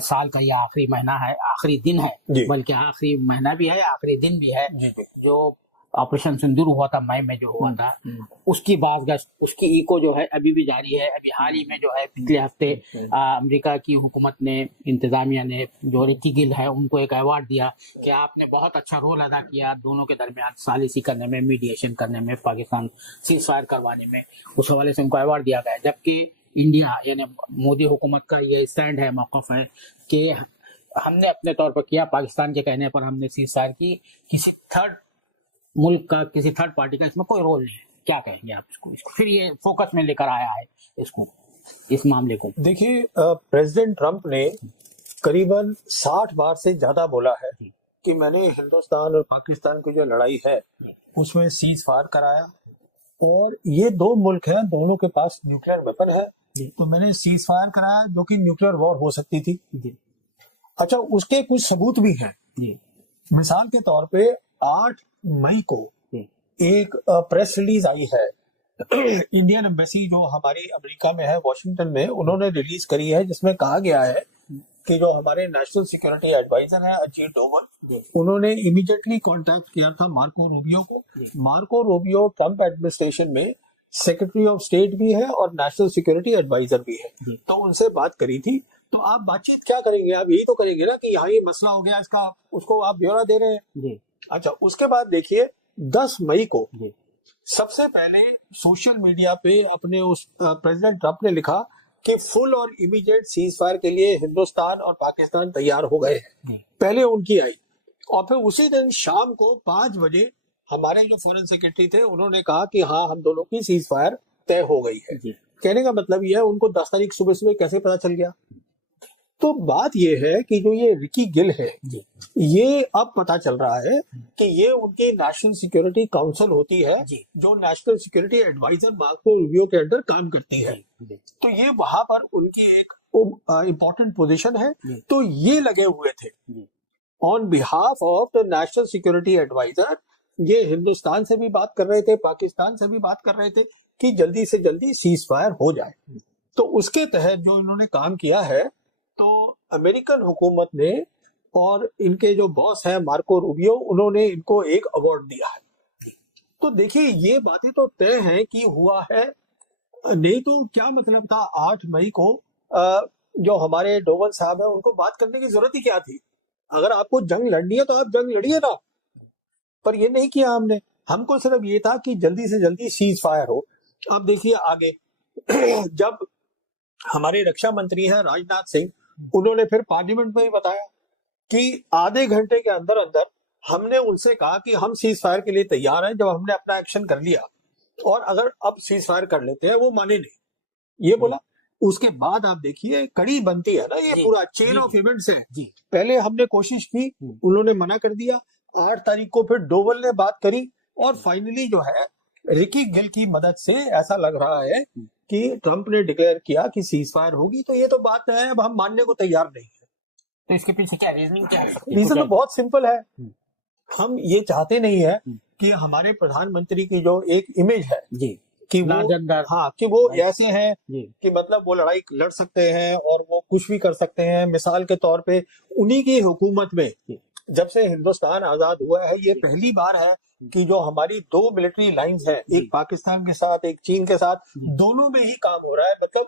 साल का ये आखिरी महीना है, आखिरी दिन है, बल्कि आखिरी महीना भी है, आखिरी दिन भी है। जो ऑपरेशन सिंदूर हुआ था मई में जो हुआ था, उसकी बाज़गश्त, उसकी इको जो है अभी भी जारी है। अभी हाल ही में जो है पिछले हफ्ते अमेरिका की हुकूमत ने, इंतजामिया ने, जो रिकी गिल है उनको एक अवार्ड दिया कि आपने बहुत अच्छा रोल अदा किया दोनों के दरमियान सालिसी करने में, मीडिएशन करने में, पाकिस्तान सीज फायर करवाने में। उस हवाले से उनको अवार्ड दिया गया। जबकि इंडिया यानी मोदी हुकूमत का ये स्टैंड है, मौक़िफ़ है कि हमने अपने तौर पर किया, पाकिस्तान के कहने पर हमने सीज फायर की, किसी थर्ड मुल्क का, किसी थर्ड पार्टी का इसमें कोई रोल नहीं है। क्या कहेंगे आप इसको? फिर ये फोकस में लेकर आया है इसको, इस मामले को। देखिए, प्रेसिडेंट ट्रंप ने करीबन 60 बार से ज्यादा बोला है कि मैंने हिंदुस्तान और पाकिस्तान की जो लड़ाई है उसमें सीज फायर कराया, और ये दो मुल्क हैं, दोनों के पास न्यूक्लियर वेपन है, तो मैंने सीज फायर कराया जो कि न्यूक्लियर वॉर हो सकती थी। अच्छा, उसके कुछ सबूत भी हैं। मिसाल के तौर पे 8 मई को एक प्रेस रिलीज आई है, इंडियन एम्बेसी जो हमारी अमेरिका में है, वॉशिंगटन में, उन्होंने रिलीज करी है, जिसमें कहा गया है कि जो हमारे नेशनल सिक्योरिटी एडवाइजर है अजीत डोवल, उन्होंने इमीडिएटली कांटेक्ट किया था मार्को रूबियो को। मार्को रूबियो ट्रंप एडमिनिस्ट्रेशन में सेक्रेटरी ऑफ स्टेट भी है और नेशनल सिक्योरिटी एडवाइजर भी है, तो उनसे बात करी थी। तो आप बातचीत क्या करेंगे? आप यही तो करेंगे ना कि यहाँ ये मसला हो गया, इसका उसको आप ब्यौरा दे रहे हैं। अच्छा, उसके बाद देखिए 10 मई को सबसे पहले सोशल मीडिया पे अपने उस प्रेसिडेंट ट्रंप ने लिखा कि फुल और इमीडिएट सीज फायर के लिए हिंदुस्तान और पाकिस्तान तैयार हो गए हैं। पहले उनकी आई, और फिर उसी दिन शाम को 5 बजे हमारे जो फॉरेन सेक्रेटरी थे उन्होंने कहा कि हाँ, हम दोनों की सीज फायर तय हो गई है। कहने का मतलब यह है, उनको 10 तारीख सुबह सुबह कैसे पता चल गया? तो बात यह है कि जो ये रिकी गिल है, ये अब पता चल रहा है कि ये उनकी नेशनल सिक्योरिटी काउंसिल होती है, जो national security adviser Marco Rubio के अंडर काम करती है। तो ये वहां पर उनकी एक इम्पोर्टेंट पोजीशन है। तो ये लगे हुए थे on behalf of the national security adviser. ये हिंदुस्तान से भी बात कर रहे थे, पाकिस्तान से भी बात कर रहे थे कि जल्दी से जल्दी सीज फायर हो जाए। तो उसके तहत जो इन्होंने काम किया है, तो अमेरिकन हुकूमत ने और इनके जो बॉस है मार्को रूबियो, उन्होंने इनको एक अवार्ड दिया है। तो देखिए, ये बातें तो तय हैं कि हुआ है, नहीं तो क्या मतलब था 8 मई को जो हमारे डोवल साहब है उनको बात करने की जरूरत ही क्या थी? अगर आपको जंग लड़नी है तो आप जंग लड़िए ना, पर ये नहीं किया हमने। हमको सिर्फ ये था कि जल्दी से जल्दी सीज फायर हो। अब देखिए आगे जब हमारे रक्षा मंत्री हैं राजनाथ सिंह, उन्होंने फिर पार्लियामेंट में ही बताया कि आधे घंटे के अंदर अंदर हमने उनसे कहा कि हम सीज फायर के लिए तैयार हैं, जब हमने अपना एक्शन कर लिया, और अगर अब सीज फायर कर लेते हैं, वो माने नहीं, ये बोला। उसके बाद आप देखिए कड़ी बनती है ना, ये पूरा चेन ऑफ इवेंट्स है। पहले हमने कोशिश की, उन्होंने मना कर दिया। 8 तारीख को फिर डोवल ने बात करी, और फाइनली जो है रिकी गिल की मदद से ऐसा लग रहा है कि ट्रंप ने डिक्लेयर किया कि सीज फायर होगी। तो ये तो बात है, अब हम मानने को तैयार नहीं है। तो इसके पीछे क्या रीजनिंग क्या है? रीजन तो बहुत सिंपल है। हम ये चाहते नहीं है कि हमारे प्रधानमंत्री की जो एक इमेज है कि वो ऐसे हैं कि मतलब वो लड़ाई लड़ सकते हैं और वो कुछ भी कर सकते हैं। मिसाल के तौर पे उन्हीं की हुकूमत में जब से हिंदुस्तान आजाद हुआ है, ये पहली बार है कि जो हमारी 2 मिलिट्री लाइंस हैं, एक पाकिस्तान के साथ, एक चीन के साथ, दोनों में ही काम हो रहा है। मतलब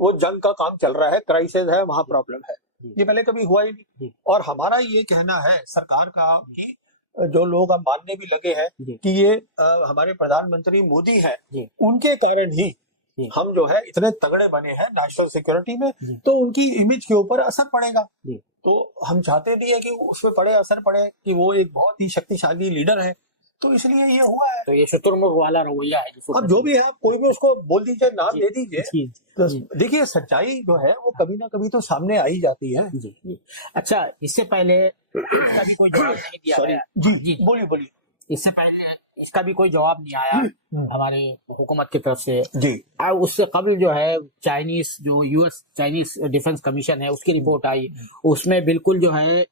वो जंग का काम चल रहा है, क्राइसिस है, वहां प्रॉब्लम है। ये पहले कभी हुआ ही नहीं। और हमारा ये कहना है सरकार का कि जो लोग अब मानने भी लगे हैं कि ये हमारे प्रधानमंत्री मोदी हैं, उनके कारण ही हम जो है इतने तगड़े बने हैं नेशनल सिक्योरिटी में, तो उनकी इमेज के ऊपर असर पड़ेगा। तो हम चाहते भी है कि उसमें असर पड़े कि वो एक बहुत ही शक्तिशाली लीडर है, तो इसलिए ये हुआ है। तो ये शुतुरमुर्ग वाला रवैया है। अब जो भी है, कोई भी उसको बोल दीजिए, नाम दे दीजिए। तो देखिए, सच्चाई जो है वो कभी ना कभी तो सामने आ ही जाती है। अच्छा, इससे पहले इसका भी कोई जवाब नहीं दिया गया। जी, बोलिए। इससे पहले इसका भी कोई जवाब नहीं आया हमारी हुकूमत की तरफ से। जी, उससे कबल जो है यूएस चाइनीज डिफेंस कमीशन है, उसकी रिपोर्ट आई। उसमें बिल्कुल जो है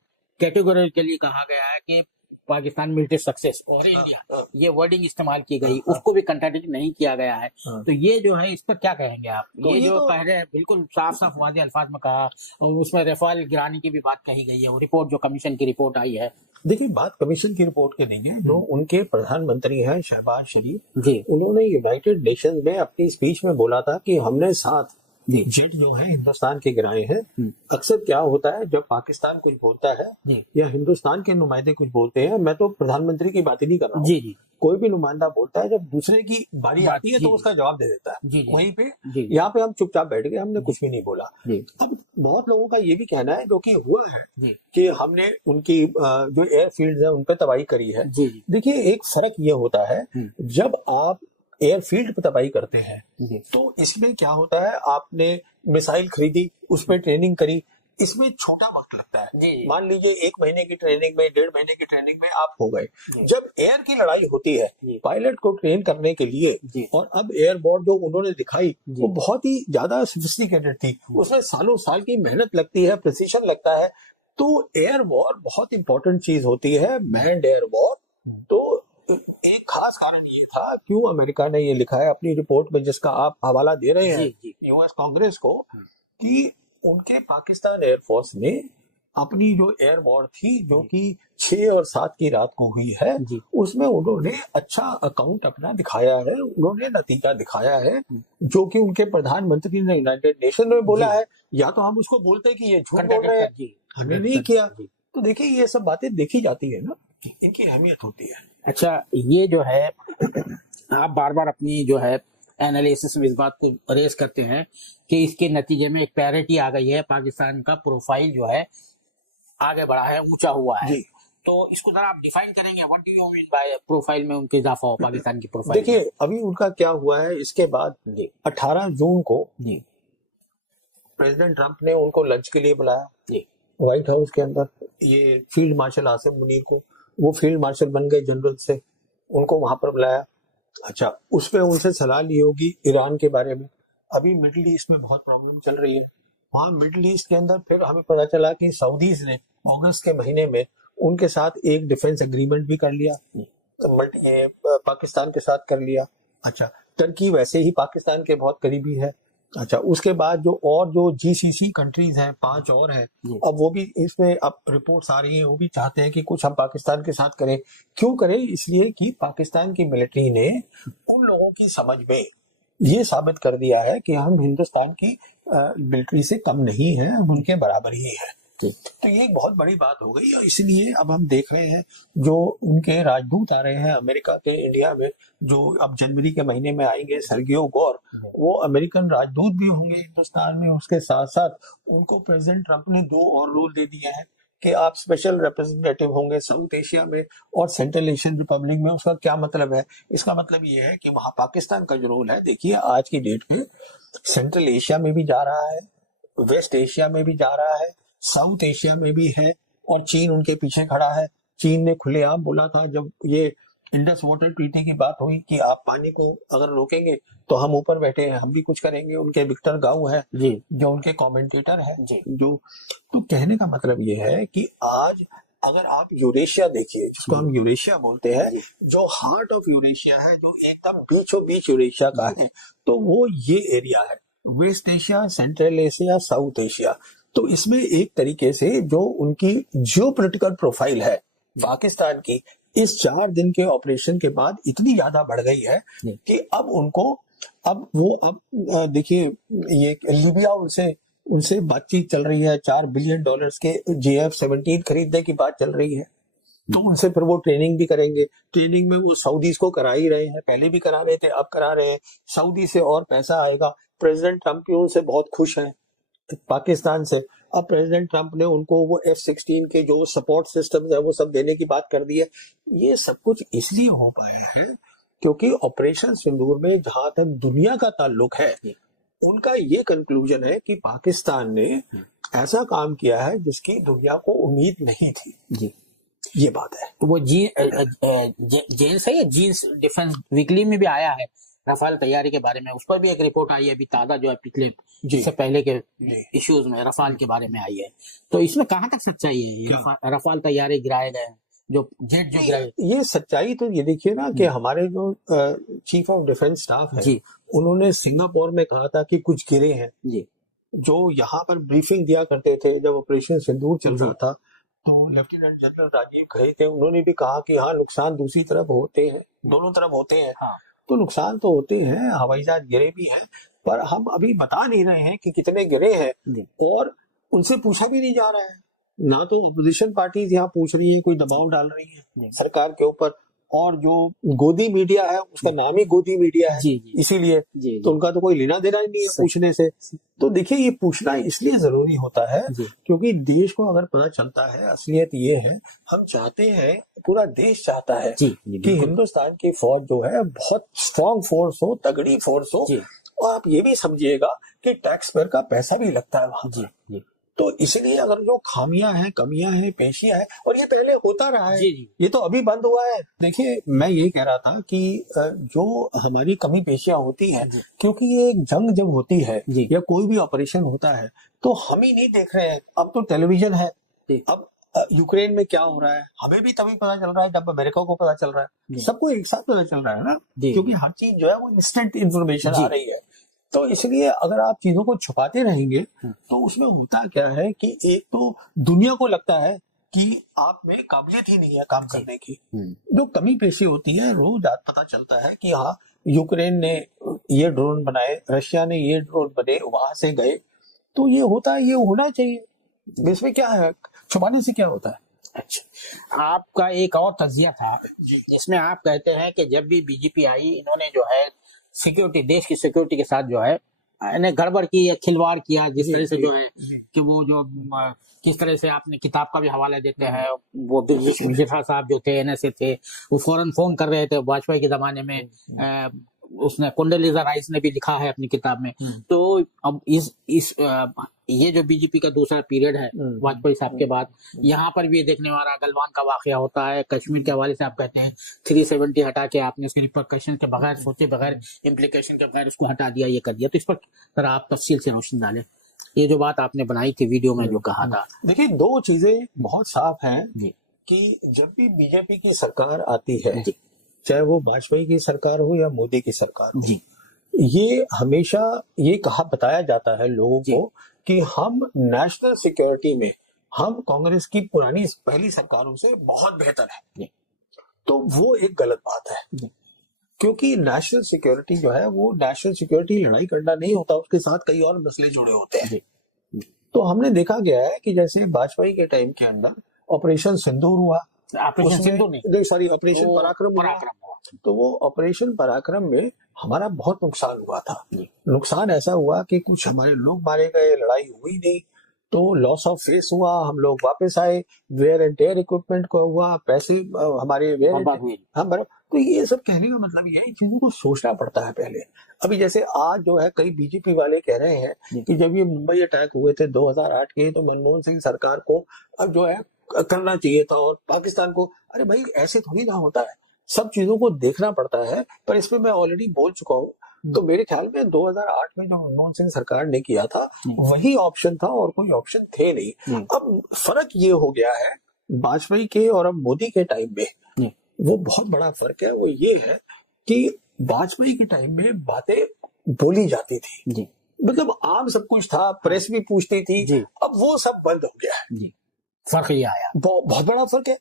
कैटेगोरिकली कहा गया है कि पाकिस्तान मिलिट्री सक्सेस और इंडिया, ये वर्डिंग इस्तेमाल की गई, उसको भी कंट्राडिक्ट नहीं किया गया है। तो ये जो है इस पर क्या कहेंगे आप? तो ये ये जो तो कह रहे हैं बिल्कुल साफ साफ वाज़ेह अल्फाज में कहा, और उसमें रफाल गिराने की भी बात कही गई है, वो रिपोर्ट जो कमीशन की रिपोर्ट आई है। देखिए, बात कमीशन की रिपोर्ट की नहीं है, जो उनके प्रधानमंत्री हैं शहबाज शरीफ जी उन्होंने यूनाइटेड नेशंस में अपनी स्पीच में बोला था कि हमने 7 जी जेट जो है हिंदुस्तान के गिराए हैं। हम्म। अक्सर क्या होता है जब पाकिस्तान कुछ बोलता है जी या हिंदुस्तान के नुमाइंदे कुछ बोलते हैं, मैं तो प्रधानमंत्री की बात ही नहीं कर रहा हूँ, जी जी कोई भी नुमाइंदा बोलता है, जब दूसरे की बारी बात- आती है जी, तो उसका जवाब दे देता है। जी जी वहीं पे जी यहाँ पे हम चुपचाप बैठ गए, हमने कुछ भी नहीं बोला। जी अब बहुत लोगों का ये भी कहना है, जो कि हुआ है, जी कि हमने उनकी जो एयरफील्ड है उन पर तबाही करी है। जी जी देखिए, एक फर्क ये होता है, जब आप एयरफील्ड पर तबाही करते हैं जी तो इसमें क्या होता है, आपने मिसाइल खरीदी, उस पर ट्रेनिंग करी, इसमें छोटा वक्त लगता है। जी जी मान लीजिए 1 महीने की ट्रेनिंग में, 1.5 महीने की ट्रेनिंग में आप हो गए। जी। जब एयर की लड़ाई होती है जी। पायलट को ट्रेन करने के लिए, जी। और अब एयरबोर्ड जो उन्होंने दिखाई जी। वो बहुत ही ज्यादा सोफिस्टिकेटेड थी, उसमें सालों साल की मेहनत लगती है, प्रिसीशन लगता है। तो एयर वॉर बहुत इंपॉर्टेंट चीज होती है, मैन्ड एयर वॉर। तो एक खास कारण ये था, क्यों अमेरिका ने ये लिखा है अपनी रिपोर्ट में, जिसका आप हवाला दे रहे हैं जी। यूएस कांग्रेस को, कि उनके पाकिस्तान एयरफोर्स ने अपनी जो एयर वॉर थी, जो कि 6 और 7 की रात को हुई है, जी। उसमें उन्होंने अच्छा अकाउंट अपना दिखाया है, उन्होंने नतीजा दिखाया है, जो कि उनके प्रधानमंत्री ने यूनाइटेड नेशन में बोला है। या तो हम उसको बोलते हैं कि ये झूठ बोल रहे हैं, जी हमने नहीं किया। तो देखिए, ये सब बातें देखी जाती है ना, इनकी अहमियत होती है। अच्छा, ये जो है आप बार बार अपनी जो है एनालिसिस में इस बात को रेस करते हैं कि इसके नतीजे में एक पैरिटी आ गई है, पाकिस्तान का प्रोफाइल जो है आगे बढ़ा है, ऊंचा हुआ है। जी। तो इसको जरा आप डिफाइन करेंगे, what do you mean by profile में उनके इजाफा हो, पाकिस्तान की प्रोफाइल? देखिए, अभी उनका क्या हुआ है, इसके बाद 18 जून को जी प्रेसिडेंट ट्रंप ने उनको लंच के लिए बुलाया जी व्हाइट हाउस के अंदर। ये फील्ड मार्शल आसिम मुनीर को, वो फील्ड मार्शल बन गए जनरल से, उनको वहां पर बुलाया। अच्छा, उस पे उनसे सलाह ली होगी ईरान के बारे में। अभी मिडिल ईस्ट में बहुत प्रॉब्लम चल रही है, वहां मिडिल ईस्ट के अंदर फिर हमें पता चला कि सऊदीज ने अगस्त के महीने में उनके साथ एक डिफेंस एग्रीमेंट भी कर लिया, तो ये पाकिस्तान के साथ कर लिया। अच्छा, टर्की वैसे ही पाकिस्तान के बहुत करीबी है। अच्छा, उसके बाद जो जीसीसी कंट्रीज हैं, 5 और हैं, अब वो भी इसमें अब रिपोर्ट्स आ रही हैं, वो भी चाहते हैं कि कुछ हम पाकिस्तान के साथ करें। क्यों करें? इसलिए कि पाकिस्तान की मिलिट्री ने उन लोगों की समझ में ये साबित कर दिया है कि हम हिंदुस्तान की मिलिट्री से कम नहीं है, हम उनके बराबर ही है। तो ये एक बहुत बड़ी बात हो गई, और इसलिए अब हम देख रहे हैं जो उनके राजदूत आ रहे हैं अमेरिका के इंडिया में, जो अब जनवरी के महीने में आएंगे, सर्गियो गौर, वो अमेरिकन राजदूत भी होंगे हिंदुस्तान में। उसके साथ साथ उनको प्रेसिडेंट ट्रंप ने 2 और रोल दे दिए हैं कि आप स्पेशल रिप्रेजेंटेटिव होंगे साउथ एशिया में और सेंट्रल एशियन रिपब्लिक में। उसका क्या मतलब है? इसका मतलब ये है कि वहां पाकिस्तान का जो रोल है, देखिए आज की डेट में सेंट्रल एशिया में भी जा रहा है, वेस्ट एशिया में भी जा रहा है, साउथ एशिया में भी है, और चीन उनके पीछे खड़ा है। चीन ने खुलेआम बोला था जब ये इंडस वाटर ट्रीटी की बात हुई कि आप पानी को अगर रोकेंगे तो हम ऊपर बैठे हैं, हम भी कुछ करेंगे। उनके विक्टर गांव है जी जो उनके कमेंटेटर है जी जो। तो कहने का मतलब ये है कि आज अगर आप यूरेशिया देखिए, जिसको हम यूरेशिया बोलते हैं, जो हार्ट ऑफ यूरेशिया है, जो एकदम बीचों बीच यूरेशिया का है, तो वो ये एरिया है, West Asia, Central Asia, South Asia. तो इसमें एक तरीके से जो उनकी जियोपॉलिटिकल प्रोफाइल है पाकिस्तान की, इस 4 दिन के ऑपरेशन के बाद इतनी ज्यादा बढ़ गई है कि अब उनको अब देखिए, ये लीबिया उनसे बातचीत चल रही है, $4 बिलियन के JF-17 खरीदने की बात चल रही है। तो उनसे फिर वो ट्रेनिंग भी करेंगे। ट्रेनिंग में वो सऊदीज को करा ही रहे हैं, पहले भी करा रहे थे, अब करा रहे हैं। सऊदी से और पैसा आएगा। प्रेसिडेंट ट्रंप भी उनसे बहुत खुश हैं पाकिस्तान से। अब प्रेसिडेंट ट्रंप ने उनको वो F-16 के जो सपोर्ट सिस्टम्स है वो सब देने की बात कर दी है। ये सब कुछ इसलिए हो पाया है क्योंकि ऑपरेशन सिंदूर में जहां तक दुनिया का ताल्लुक है, उनका ये कंक्लूजन है कि पाकिस्तान ने ऐसा काम किया है जिसकी दुनिया को उम्मीद नहीं थी। जी, ये बात है। तो वो जेन्स है या जीन्स डिफेंस वीकली में भी आया है रफाल तैयारी के बारे में, उस पर भी एक रिपोर्ट आई है अभी ताजा, जो है पिछले इससे पहले के इश्यूज में रफाल के बारे में आई है। तो इसमें कहाँ तक सच्चाई है? ये रफाल तैयारी गिराए गए, जो जेट जो गिरा। ये सच्चाई तो ये देखिए ना कि हमारे जो चीफ ऑफ डिफेंस स्टाफ है जी उन्होंने सिंगापुर में कहा था कि कुछ गिरे हैं। जी जो यहाँ पर ब्रीफिंग दिया करते थे जब ऑपरेशन सिंदूर चल रहा जी था, तो लेफ्टिनेंट जनरल राजीव खड़े थे, उन्होंने भी कहा कि हाँ नुकसान दूसरी तरफ होते हैं, दोनों तरफ होते हैं। हाँ तो नुकसान तो होते हैं, हवाई जहाज गिरे भी हैं, पर हम अभी बता नहीं रहे हैं कि कितने गिरे हैं जी और उनसे पूछा भी नहीं जा रहा है। ना तो अपोजिशन पार्टीज यहाँ पूछ रही है, कोई दबाव डाल रही है जी सरकार के ऊपर, और जो गोदी मीडिया है उसका नाम ही गोदी मीडिया है, जी जी इसीलिए जी तो उनका तो कोई लेना देना ही नहीं है पूछने से। तो देखिए ये पूछना इसलिए जरूरी होता है जी क्योंकि देश को अगर पता चलता है, असलियत ये है, हम चाहते हैं, पूरा देश चाहता है जी कि बिल्कुल हिंदुस्तान की फौज जो है बहुत स्ट्रांग फोर्स हो, तगड़ी फोर्स हो। जी और आप ये भी समझिएगा कि टैक्स पेयर का पैसा भी लगता है वहां जी पर। जी तो इसलिए अगर जो खामियां हैं, कमियां हैं, पेशियां हैं, और ये पहले होता रहा है, जी जी ये तो अभी बंद हुआ है। देखिए मैं ये कह रहा था कि जो हमारी कमी पेशियां होती हैं, जी क्योंकि ये एक जंग जब होती है जी या कोई भी ऑपरेशन होता है तो हम ही नहीं देख रहे हैं, अब तो टेलीविजन है। जी अब यूक्रेन में क्या हो रहा है हमें भी तभी पता चल रहा है जब अमेरिका को पता चल रहा है, जी सबको एक साथ पता चल रहा है ना, जी क्योंकि हर चीज जो है वो इंस्टेंट इंफॉर्मेशन जी आ रही है। तो इसलिए अगर आप चीजों को छुपाते रहेंगे तो उसमें होता क्या है कि एक तो दुनिया को लगता है कि आप में काबिलियत ही नहीं है काम करने की। जो कमी पेशी होती है रोज पता चलता है कि हाँ यूक्रेन ने ये ड्रोन बनाए, रशिया ने ये ड्रोन बने, वहां से गए, तो ये होता है, ये होना चाहिए। इसमें क्या है, छुपाने से क्या होता है। अच्छा, आपका एक और तजिया था जिसमें आप कहते हैं कि जब भी बीजेपी आई इन्होंने जो है सिक्योरिटी, देश की सिक्योरिटी के साथ जो है इन्हें गड़बड़ की या खिलवाड़ किया, जिस तरह से जो है कि वो जो किस तरह से आपने किताब का भी हवाला देते हैं, वो बिरजेठा साहब जो थे एनएसए थे, वो फौरन फोन कर रहे थे वाजपेयी के जमाने में। उसने कोंडोलीजा राइस ने भी लिखा है अपनी किताब में। तो अब ये जो बीजेपी का दूसरा पीरियड है वाजपेयी साहब के बाद, यहाँ पर भी देखने वाला गलवान का वाकया होता है। कश्मीर के हवाले से आप कहते हैं 370 हटा के आपने उसके रिपरकशन के बगैर, सोचे बगैर, इम्प्लीकेशन के बगैर उसको हटा दिया, ये कर दिया। तो इस पर जरा आप तफसील से रोशनी डालें, ये जो बात आपने बनाई थी वीडियो में जो कहा था। देखिए दो चीजें बहुत साफ हैं कि जब भी बीजेपी की सरकार आती है, चाहे वो वाजपेयी की सरकार हो या मोदी की सरकार हो, ये हमेशा ये कहा बताया जाता है लोगों को कि हम नेशनल सिक्योरिटी में हम कांग्रेस की पुरानी पहली सरकारों से बहुत बेहतर है। तो वो एक गलत बात है, क्योंकि नेशनल सिक्योरिटी जो है वो नेशनल सिक्योरिटी लड़ाई करना नहीं होता, उसके साथ कई और मसले जुड़े होते हैं। तो हमने देखा गया है कि जैसे वाजपेयी के टाइम के अंदर ऑपरेशन सिंदूर हुआ, ऑपरेशन सिंदूर नहीं, सॉरी ऑपरेशन पराक्रम हुआ। तो वो ऑपरेशन पराक्रम में हमारा बहुत नुकसान हुआ था। नुकसान ऐसा हुआ कि कुछ हमारे लोग मारे गए, लड़ाई हुई नहीं, तो लॉस ऑफ फेस हुआ, हम लोग वापस आए, वेयर एंड टेयर इक्विपमेंट को हुआ, पैसे हमारे वेयर। तो ये सब कहने का मतलब ये है, चीजों को सोचना पड़ता है पहले। अभी जैसे आज जो है कई बीजेपी वाले कह रहे हैं कि जब ये मुंबई अटैक हुए थे 2008 के, तो मनमोहन सिंह सरकार को अब जो है करना चाहिए था और पाकिस्तान को। अरे भाई ऐसे थोड़ी ना होता है, सब चीजों को देखना पड़ता है। पर इसमें मैं ऑलरेडी बोल चुका हूँ, तो मेरे ख्याल में 2008 में जो मनमोहन सिंह सरकार ने किया था वही ऑप्शन था और कोई ऑप्शन थे नहीं। अब फर्क ये हो गया है वाजपेयी के और अब मोदी के टाइम में, वो बहुत बड़ा फर्क है। वो ये है कि वाजपेयी के टाइम में बातें बोली जाती थी, मतलब आम सब कुछ था, प्रेस भी पूछती थी, अब वो सब बंद हो गया है। फर्क ये आया, बहुत बड़ा फर्क है।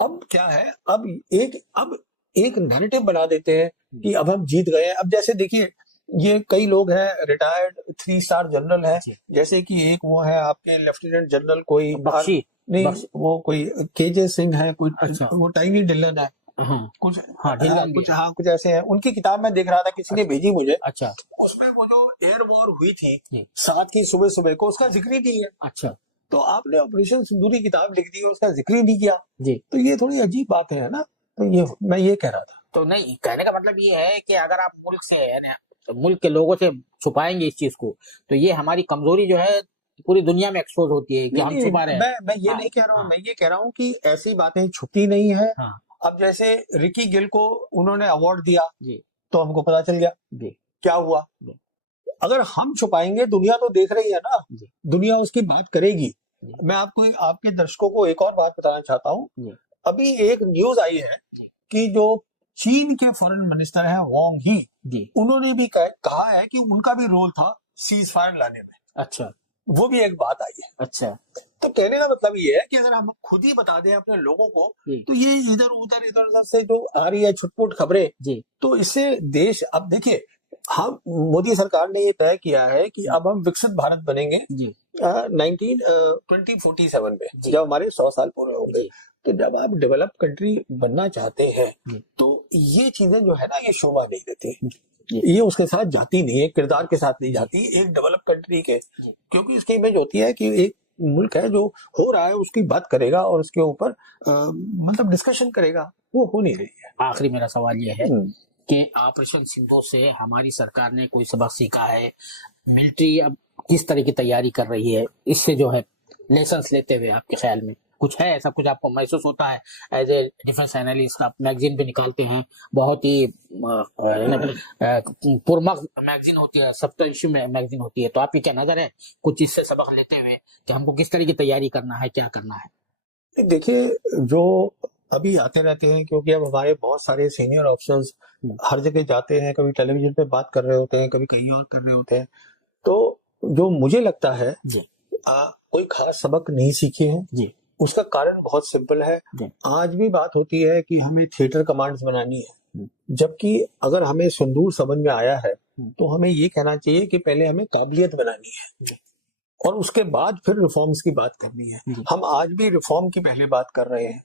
अब क्या है, अब एक नैरेटिव बना देते हैं कि अब हम जीत गए। अब जैसे देखिए ये कई लोग हैं रिटायर्ड 3 स्टार जनरल है, जैसे कि एक वो है आपके लेफ्टिनेंट जनरल कोई बख्शी, नहीं वो कोई केजे सिंह है, कोई वो टाइनी डिलन है, कुछ कुछ ऐसे हैं। उनकी किताब में देख रहा था, किसी ने भेजी मुझे। अच्छा, उसमें वो जो एयर वॉर हुई थी 7 की सुबह को, उसका जिक्र ही नहीं है। अच्छा, तो आपने ऑपरेशन सिंदूर की किताब लिख दी, उसका जिक्र ही नहीं किया। तो ये थोड़ी अजीब बात है ना। तो ये मैं ये कह रहा था। तो नहीं, कहने का मतलब ये है कि अगर आप मुल्क से है ना, तो मुल्क के लोगों से छुपाएंगे इस चीज को, तो ये हमारी कमजोरी जो है पूरी दुनिया में एक्सपोज होती है कि हम छुपा रहे हैं। मैं ये नहीं कह रहा हूँ, मैं ये कह रहा हूँ कि ऐसी बातें छुपती नहीं है। अब जैसे रिकी गिल को उन्होंने अवार्ड दिया तो हमको पता चल गया क्या हुआ। अगर हम छुपाएंगे, दुनिया तो देख रही है ना, दुनिया उसकी बात करेगी। मैं आपको आपके दर्शकों को एक और बात बताना चाहता हूँ। अभी एक न्यूज आई है कि जो चीन के फॉरेन मिनिस्टर हैं वांग ही जी उन्होंने भी कहा है कि उनका भी रोल था सीज फायर लाने में। अच्छा वो भी एक बात आई है। अच्छा तो कहने का मतलब ये है कि अगर हम खुद ही बता दें अपने लोगों को जी तो ये इधर उधर से जो आ रही है छुटपुट खबरें, जी तो इससे देश, अब देखिए हम मोदी सरकार ने ये तय किया है कि अब हम विकसित भारत बनेंगे जी 2047 में, जी। जब हमारे 100 साल पूरे होंगे। जी तो जब आप डेवलप कंट्री बनना चाहते हैं जी तो ये चीजें जो है ना, ये शोभा नहीं देती, जी ये उसके साथ जाती नहीं है, किरदार के साथ नहीं जाती एक डेवलप कंट्री के। क्योंकि इसकी इमेज होती है कि एक मुल्क है जो हो रहा है उसकी बात करेगा और उसके ऊपर मतलब डिस्कशन करेगा, वो हो नहीं रही है। आखिरी मेरा सवाल ये है कि ऑपरेशन सिंधु से हमारी सरकार ने कोई सबक सीखा है? मिलिट्री अब किस तरह की तैयारी कर रही है, इससे जो है लेसन्स लेते हुए आपके ख्याल में कुछ है ऐसा, कुछ आपको महसूस होता है? एज ए डिफेंस एनालिस्ट आप मैगजीन भी निकालते हैं, बहुत ही पुरमख मैगजीन होती है, सप्ताह इश्यू में मैगजीन होती है, तो आपकी क्या नजर है कुछ इससे सबक लेते हुए कि हमको किस तरह की तैयारी करना है, क्या करना है? देखिए, जो अभी आते रहते हैं, क्योंकि अब हमारे बहुत सारे सीनियर ऑफिसर्स हर जगह जाते हैं, कभी टेलीविजन पे बात कर रहे होते हैं, कभी कहीं और कर रहे होते हैं, तो जो मुझे लगता है जी कोई खास सबक नहीं सीखे हैं जी उसका कारण बहुत सिंपल है। जी आज भी बात होती है कि हमें थिएटर कमांड्स बनानी है, जबकि अगर हमें सिंदूर समझ में आया है तो हमें ये कहना चाहिए कि पहले हमें काबिलियत बनानी है और उसके बाद फिर रिफॉर्म्स की बात करनी है। हम आज भी रिफॉर्म की पहले बात कर रहे हैं,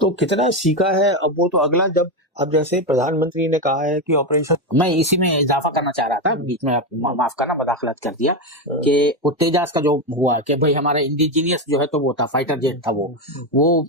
तो कितना सीखा है अब वो तो अगला, जब अब जैसे प्रधानमंत्री ने कहा है कि ऑपरेशन, मैं इसी में इजाफा करना चाह रहा था, बीच में आप माफ करना, मदाखलत कर दिया कि वो तेजास का जो हुआ कि भाई हमारा इंडिजीनियस जो है तो वो था फाइटर जेट था, वो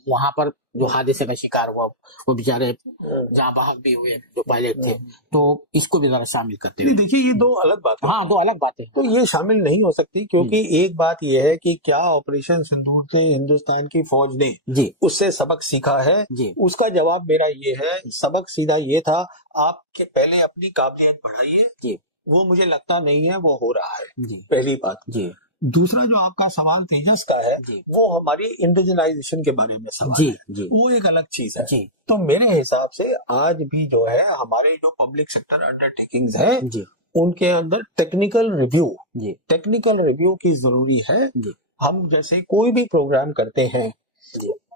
वहां पर जो हादसे का शिकार हुआ, वो बेचारे जहाँ बहक भी हुए जो पायलट थे, तो इसको भी जरा शामिल करते हुए। देखिए ये दो अलग बात है। हाँ, दो अलग बातें, तो ये शामिल नहीं हो सकती, क्योंकि एक बात ये है कि क्या ऑपरेशन सिंदूर से हिंदुस्तान की फौज ने जी उससे सबक सीखा है जी उसका जवाब मेरा ये है, सबक सीधा ये था, आप पहले अपनी काबिलियत बढ़ाइए। जी वो मुझे लगता नहीं है वो हो रहा है, जी पहली बात। जी दूसरा जो आपका सवाल तेजस का है, जी वो हमारी इंडिजिनाइजेशन के बारे में सवाल जी है, जी वो एक अलग चीज है। जी तो मेरे हिसाब से आज भी जो है हमारे जो पब्लिक सेक्टर अंडरटेकिंग्स हैं जी उनके अंदर टेक्निकल रिव्यू की जरूरी है। जी हम जैसे कोई भी प्रोग्राम करते हैं,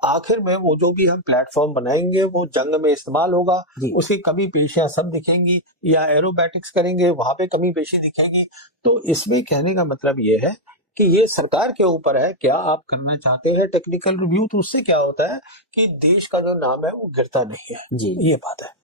आखिर में वो जो भी हम प्लेटफॉर्म बनाएंगे वो जंग में इस्तेमाल होगा, उसकी कमी पेशियां सब दिखेंगी, या एरोबैटिक्स करेंगे वहां पे कमी पेशी दिखेगी। तो इसमें कहने का मतलब ये है कि ये सरकार के ऊपर है, क्या आप करना चाहते हैं टेक्निकल रिव्यू, तो उससे क्या होता है कि देश का जो नाम है वो गिरता नहीं है। जी ये बात है।